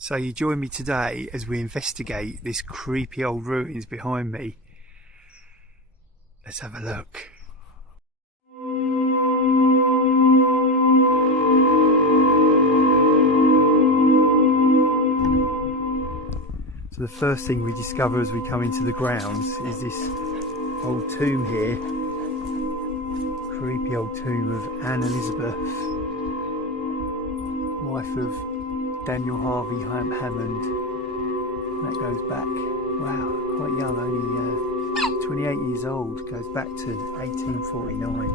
So you join me today as we investigate this creepy old ruins behind me. Let's have a look. So the first thing we discover as we come into the grounds is this old tomb here. Creepy old tomb of Anne Elizabeth, wife of Daniel Harvey Hammond. That goes back, wow, quite young, only 28 years old, goes back to 1849.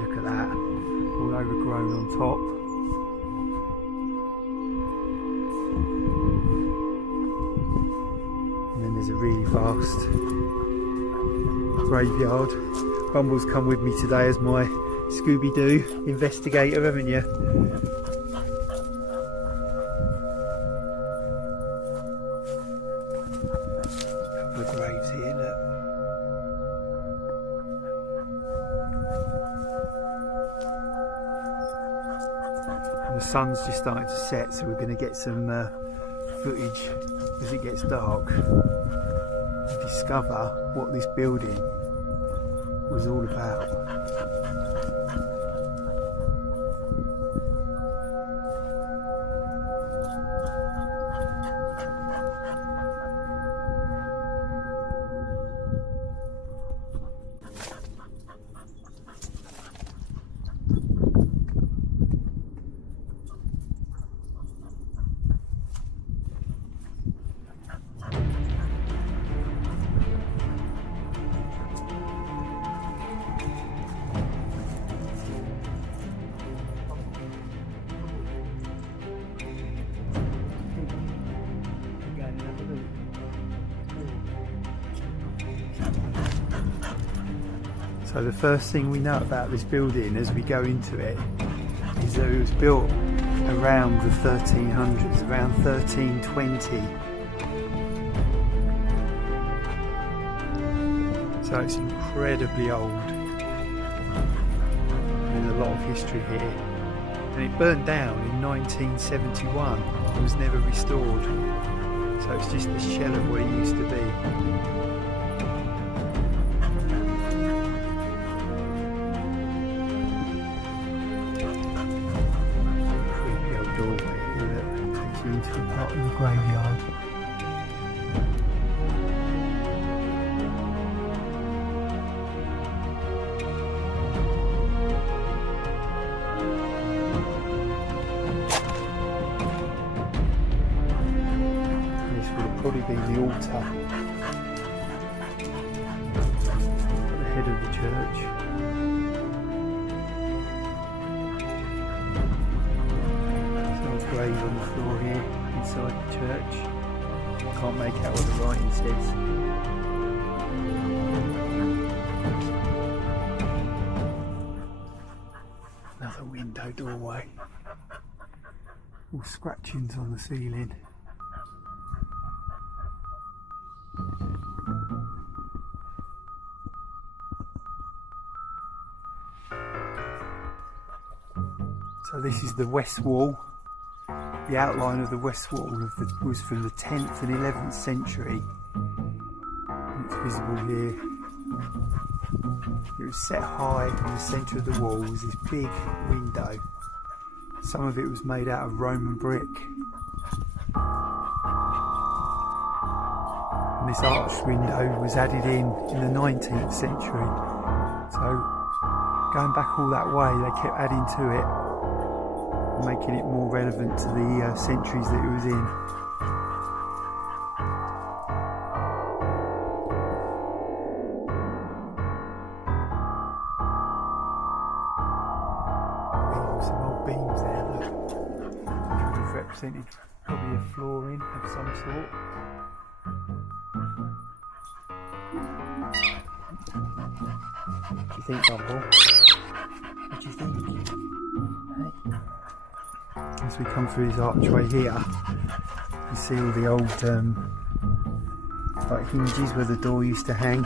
Look at that, all overgrown on top. And then there's a really vast graveyard. Bumble's come with me today as my Scooby-Doo investigator, haven't you? Couple of graves here, look. And the sun's just starting to set, so we're going to get some footage as it gets dark to discover what this building was all about. So the first thing we know about this building as we go into it is that it was built around the 1300s, around 1320. So it's incredibly old. There's a lot of history here. And it burnt down in 1971 and was never restored. So it's just the shell of what it used to be. Into a part of the graveyard. This would have probably been the altar at the head of the church. Grave on the floor here inside the church. Can't make out what the writing says. Another window doorway. All scratchings on the ceiling. So this is the west wall. The outline of the west wall was from the 10th and 11th century. It's visible here. It was set high in the centre of the wall was this big window. Some of it was made out of Roman brick. And this arched window was added in the 19th century. So going back all that way, they kept adding to it, making it more relevant to the centuries that it was in. Even some old beams there that could have represented probably a flooring of some sort. What do you think, Bumble? What do you think? Hey? As we come through this archway here, you see all the old like hinges where the door used to hang.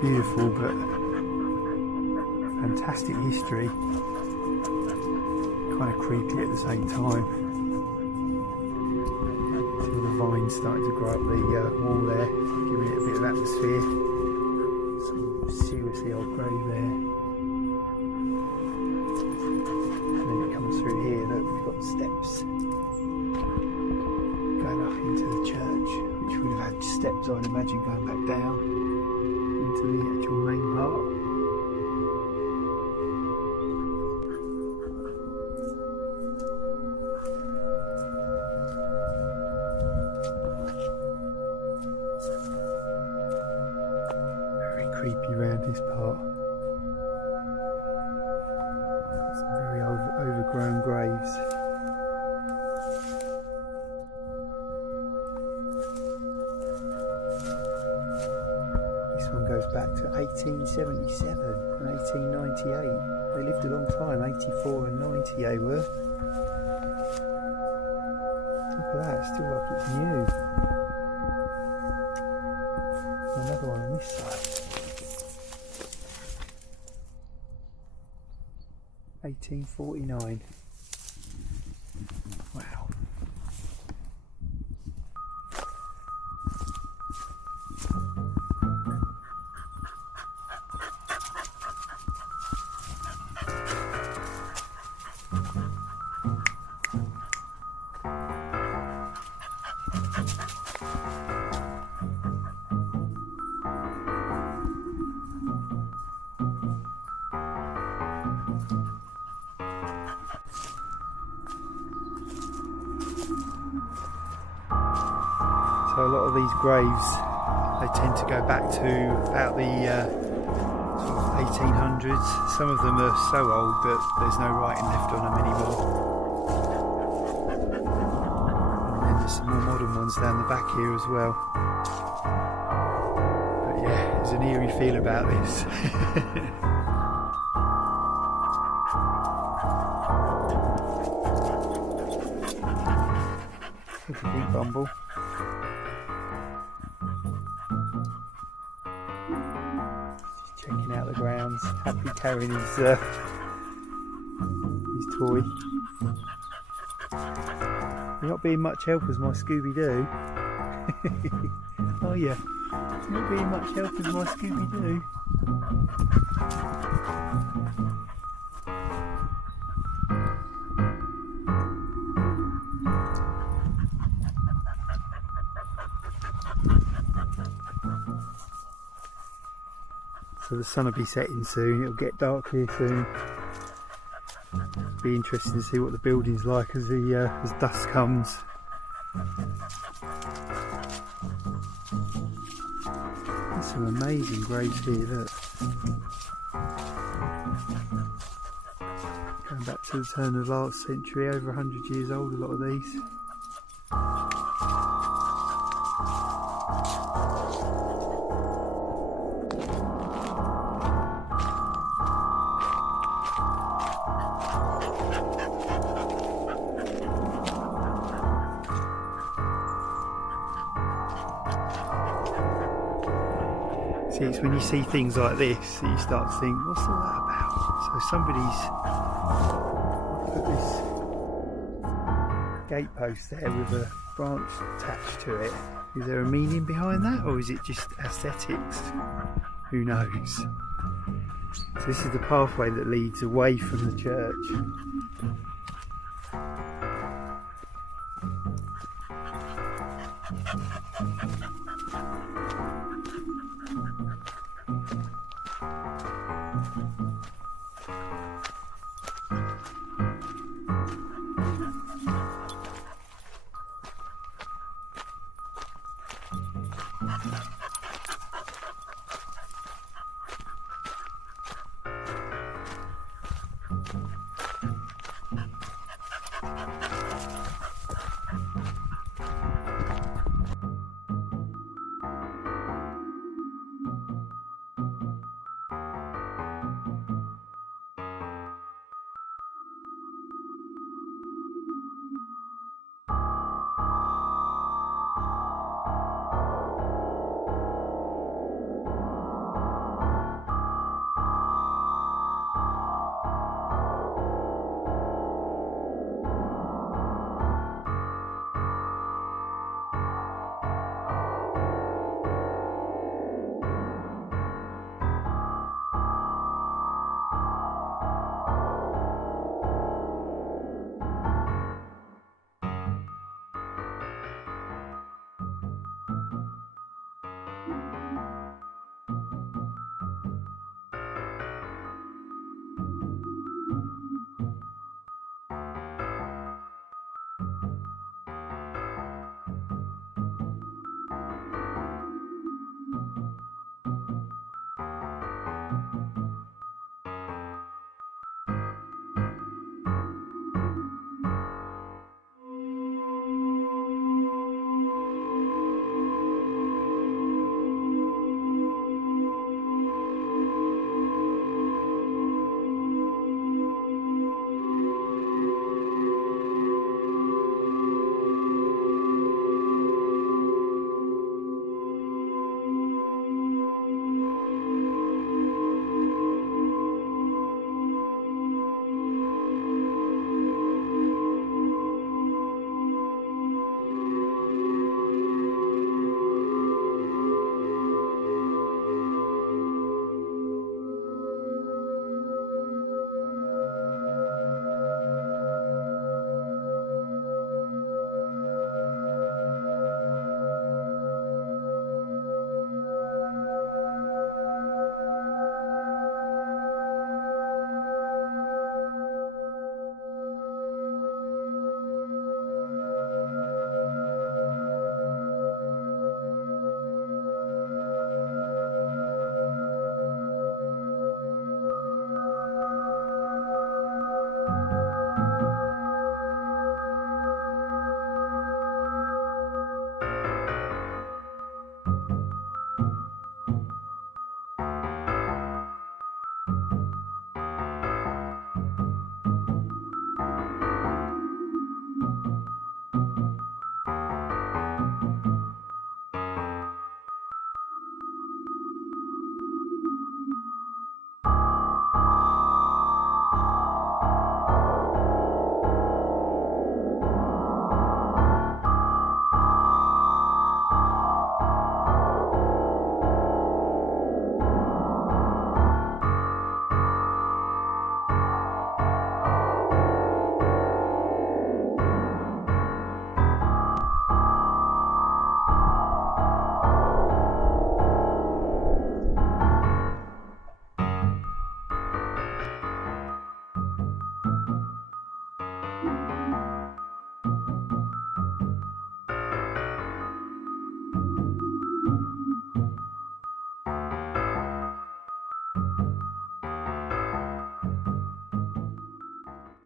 beautiful, but fantastic history. Kind of creepy at the same time. See the vines starting to grow up the wall there, giving it a bit of atmosphere. Some seriously old grave there. And then it comes through here, look, we've got steps going up into the church, which would have had steps, I'd imagine, going back down into the actual main part. Creepy around this part. Some very overgrown graves. This one goes back to 1877 and 1898. They lived a long time, 84 and 90 they were. Look at that, still like it's new. Another one on this side. 1849. Wow. So a lot of these graves, they tend to go back to about the sort of 1800s. Some of them are so old that there's no writing left on them anymore. And then there's some more modern ones down the back here as well. But yeah, there's an eerie feel about this. Look at you, Bumble. Checking out the grounds, happily carrying his toy. You're not being much help as my Scooby-Doo. Oh yeah, you're not being much help as my Scooby-Doo. So the sun will be setting soon, it'll get dark here soon. It'll be interesting to see what the building's like as dusk comes. There's some amazing graves here, look. Going back to the turn of the last century, over 100 years old, a lot of these. See, it's when you see things like this that you start to think, what's all that about? So somebody's put this gate post there with a branch attached to it. Is there a meaning behind that, or is it just aesthetics? Who knows? So this is the pathway that leads away from the church.